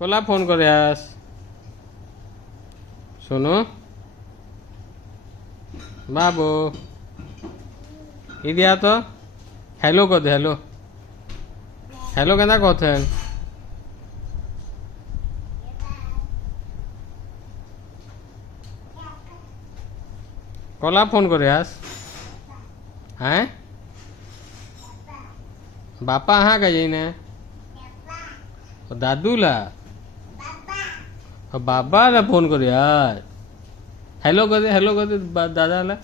কলা ফোন করে আস শোনো বাবু ইদিয়া তো হ্যালো কদে হ্যালো হ্যালো কেনা কথেন কলা ফোন করে আস হ্যাঁ বাপা हाँ गई ने दादू ला बाबा ला फोन कर यार हेलो कर दे दादा ला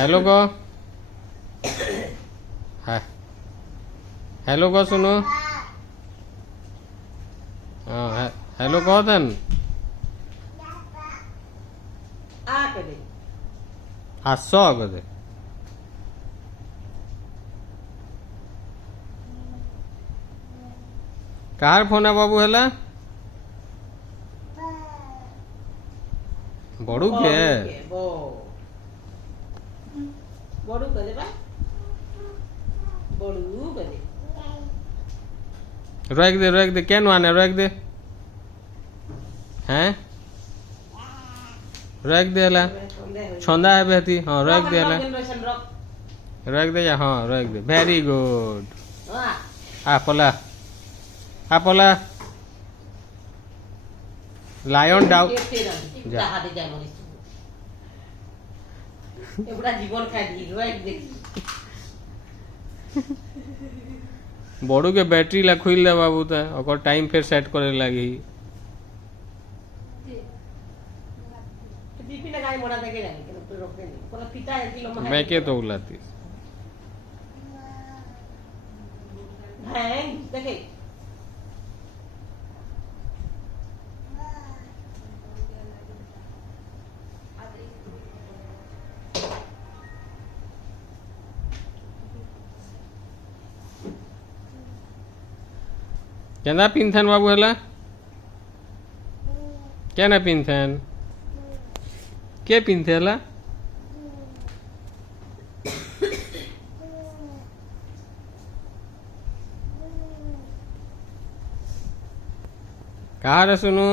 हेलो को हाँ हेलो को सुनो हाँ हेलो को तन हास्सो कर दे কার ফোন বাবু হেলা বড়ু কে বড়ু কে বা বড়ু কে রয়েক দে কেন আনে রয়েক দে হ্যাঁ রয়েক দে হেলা ছন্দা হবে হেতি হ্যাঁ রয়েক দে হেলা রয়েক দে হ্যাঁ রয়েক দে ভেরি গুড আপলা আপলা লায়ন ডাউ बड़ू के बैटरी ला खुल दे बाबू तो ओकर टाइम फिर सेट करे लगी मैं के तो उलाती केना पिनथन बाबू हेला केना पिनथन के पिनथे हेला कहा रे सुनू